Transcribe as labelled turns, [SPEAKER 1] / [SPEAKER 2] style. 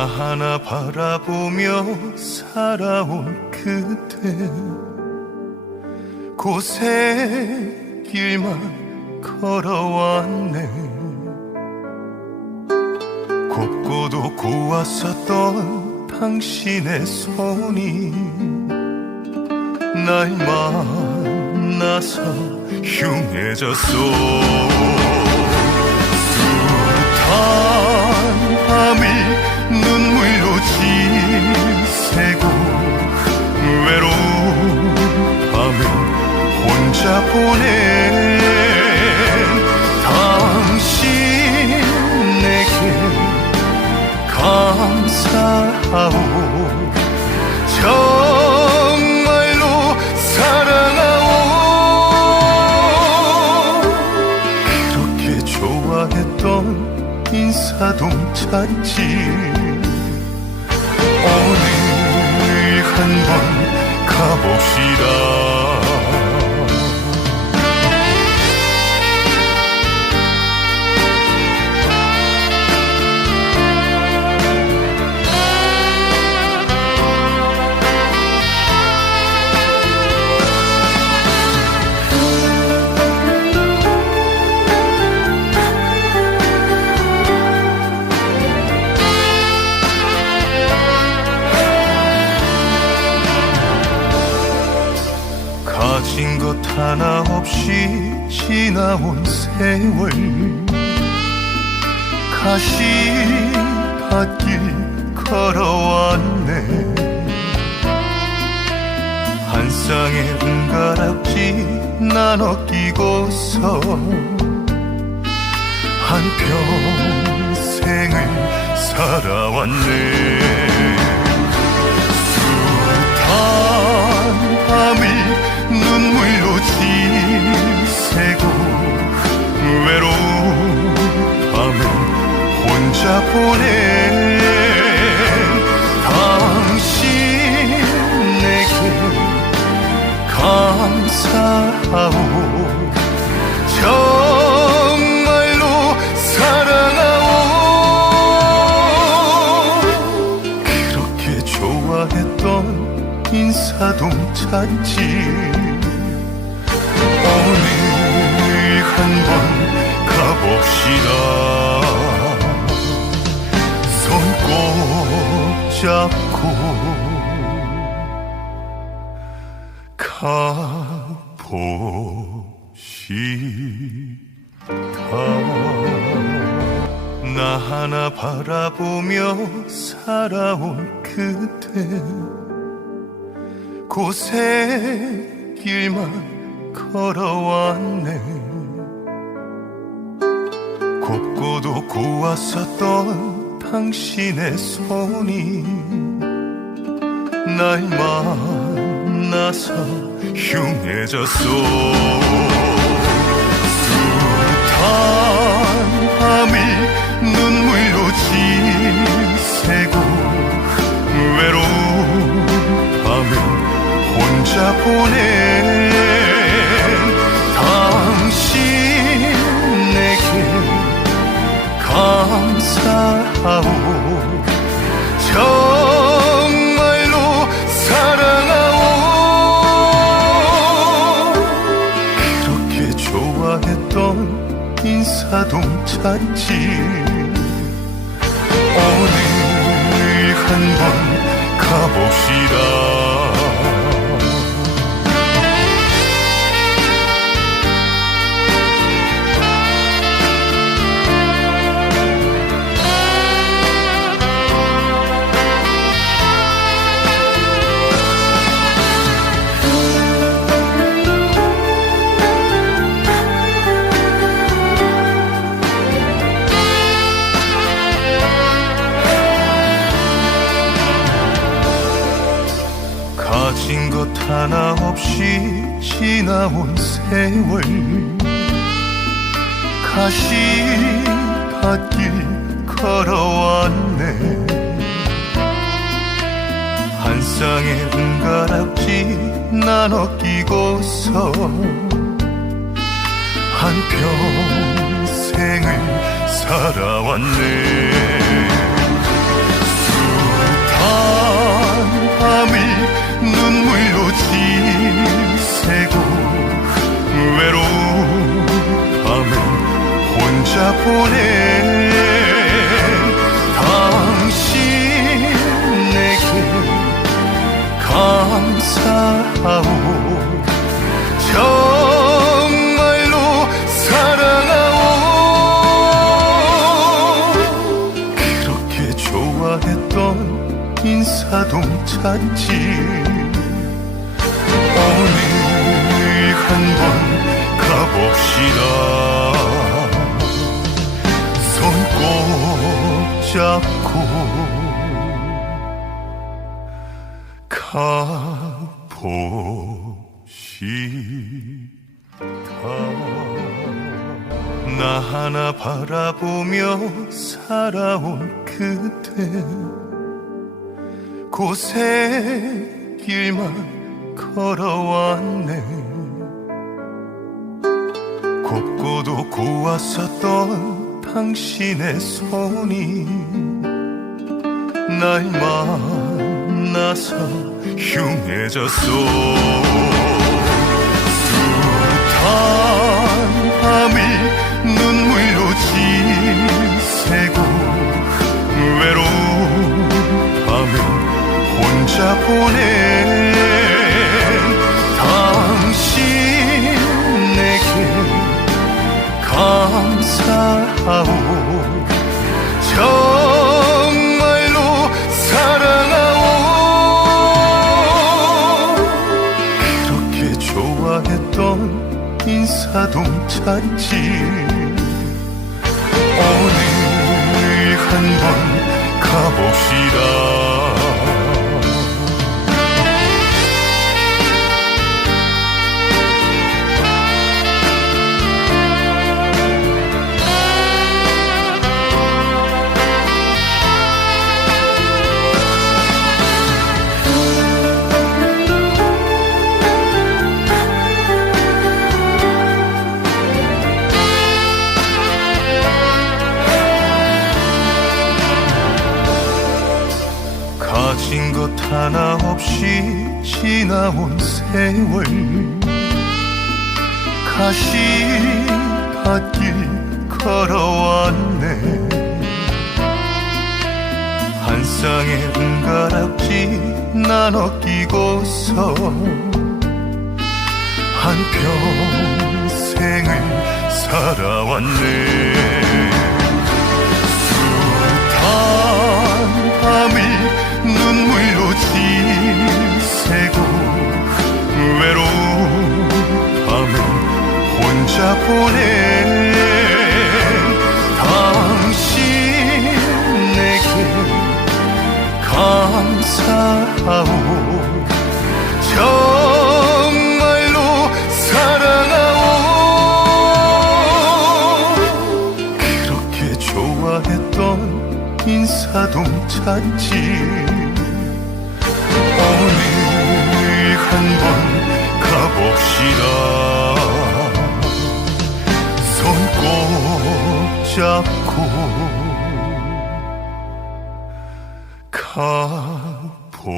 [SPEAKER 1] 나 하나 바라보며 살아온 그대 고생 길만 걸어왔네. 곱고도 고왔었던 당신의 손이 날 만나서 흉해졌어 숱한 밤을 눈물로 지새고 외로운 밤을 혼자 보내 당신 내게 감사하오. 정말로 사랑하오. 그렇게 좋아했던 인사동 찻집 한번 가봅시다 하나 없이 지나온 세월. 가시밭길 걸어왔네. 한 쌍의 은가락지 나눠 끼고서 한 평생을 살아왔네 새고 외로운 밤을 혼자 보내. 당신 내게 감사하오. 정말로 사랑하오. 그렇게 좋아했던 인사동 찻집 한번 가봅시다. 손꼭 잡고 가봅시다. 나 하나 바라보며 살아온 그대. 고생 길만 걸어왔네 곱고도 고왔었던 당신의 손이 날 만나서 흉해졌어 숱한 밤을 눈물로 지새고 외로운 밤을 혼자 보내 감사하오 정말로 사랑하오. 그렇게 좋아했던 인사동 찻집 오늘 한 번 가봅시다 하나 없이 지나온 세월. 가시밭길 걸어왔네. 한 쌍의 은가락지 나눠 끼고서 한 평생을 살아왔네 감사하오. 정말로 사랑하오. 그렇게 좋아했던 인사동 찾지. 오늘 한번 가봅시다. 손꼭 잡고 가 봅시다 나 하나 바라보며 살아온 그대. 고생 길만 걸어왔네. 곱고도 고왔었던 당신의 손이 날 만나서 흉해졌어 숱한 밤을 눈물로 지새고 외로운 밤을 혼자 보낸 당신 내게 감사하오 찾지 오늘 한 번 가봅시다 것 하나 없이 지나온 세월. 가시밭길 걸어왔네. 한 쌍의 은가락지 나눠 끼고서 한 평생을 살아왔네. 숱한 밤을 눈물로 지 새고 외로운 밤을 혼자 보낸 당신 내게 감사하오. 정말로 사랑하오. 그렇게 좋아했던 인사동 찾지 오늘 한번 가봅시다 손꼭 잡고 가봅시다